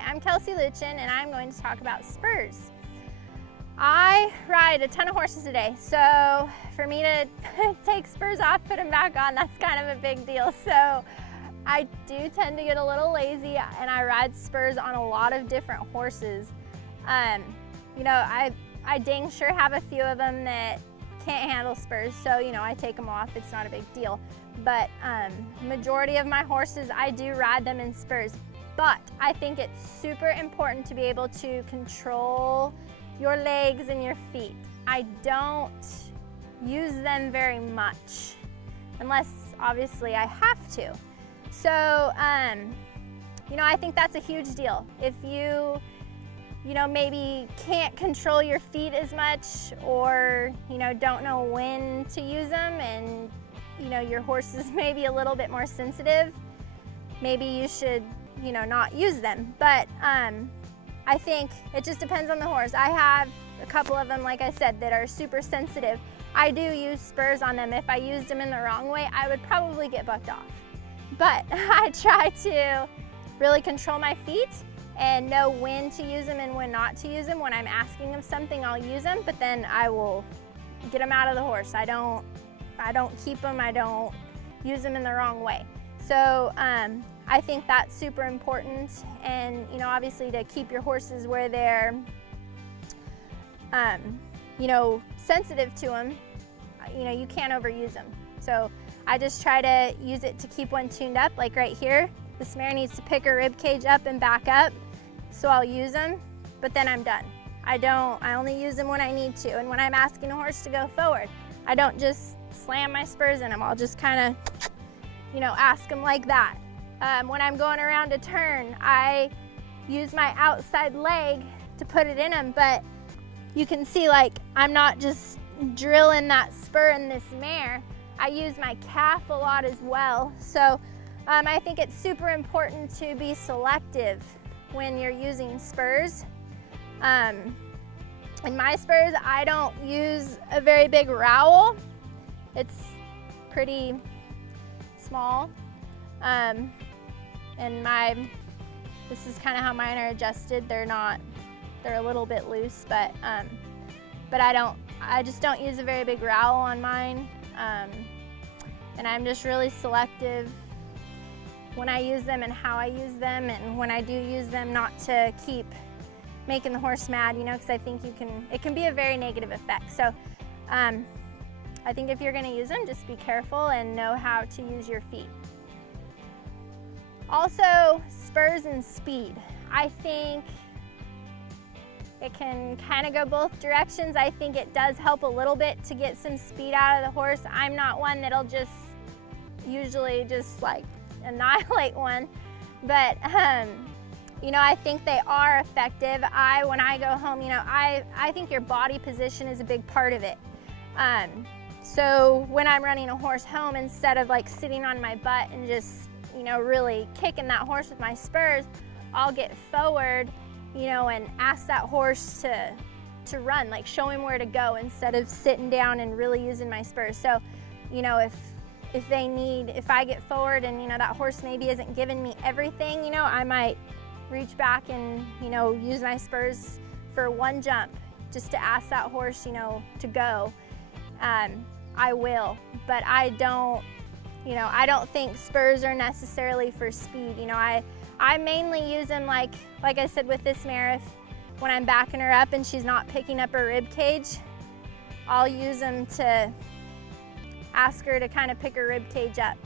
Hi, I'm Kelsey Lutjen, and I'm going to talk about Spurs. I ride a ton of horses today, so for me to take Spurs off, put them back on, that's kind of a big deal. So I do tend to get a little lazy, and I ride Spurs on a lot of different horses. You know, I dang sure have a few of them that can't handle Spurs, so you know, I take them off. It's not a big deal. But majority of my horses, I do ride them in Spurs. But I think it's super important to be able to control your legs and your feet. I don't use them very much, unless obviously I have to. So, you know, I think that's a huge deal. If you know, maybe can't control your feet as much, or, you know, don't know when to use them, and, you know, your horse is maybe a little bit more sensitive, maybe you should, you know, not use them. But I think it just depends on the horse. I have a couple of them, like I said, that are super sensitive. I do use Spurs on them. If I used them in the wrong way, I would probably get bucked off. But I try to really control my feet and know when to use them and when not to use them. When I'm asking of something, I'll use them, but then I will get them out of the horse. I don't keep them, I don't use them in the wrong way. So I think that's super important, and you know, obviously to keep your horses where they're you know, sensitive to them, you know, you can't overuse them. So I just try to use it to keep one tuned up. Like right here, this mare needs to pick her rib cage up and back up, so I'll use them, but then I'm done. I only use them when I need to, and when I'm asking a horse to go forward, I don't just slam my Spurs in them. I'll just kind of, you know, ask them like that. When I'm going around a turn, I use my outside leg to put it in them, but you can see, like, I'm not just drilling that spur in this mare. I use my calf a lot as well. So I think it's super important to be selective when you're using Spurs. In my Spurs, I don't use a very big rowel. It's pretty small. And this is kind of how mine are adjusted. They're a little bit loose, but I just don't use a very big rowel on mine. And I'm just really selective when I use them and how I use them, and when I do use them, not to keep making the horse mad, you know, because I think it can be a very negative effect. So I think if you're going to use them, just be careful and know how to use your feet. Also, Spurs and speed. I think it can kind of go both directions. I think it does help a little bit to get some speed out of the horse. I'm not one that'll just usually just like annihilate one, but you know, I think they are effective. When I go home, you know, I think your body position is a big part of it. So when I'm running a horse home, instead of like sitting on my butt and just, you know, really kicking that horse with my Spurs, I'll get forward, you know, and ask that horse to run, like show him where to go, instead of sitting down and really using my Spurs. So, you know, if I get forward and, you know, that horse maybe isn't giving me everything, you know, I might reach back and, you know, use my Spurs for one jump just to ask that horse, you know, to go. I will, but I don't think Spurs are necessarily for speed. You know, I mainly use them like I said with this mare, when I'm backing her up and she's not picking up her rib cage, I'll use them to ask her to kind of pick her rib cage up.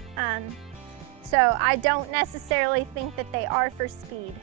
So I don't necessarily think that they are for speed.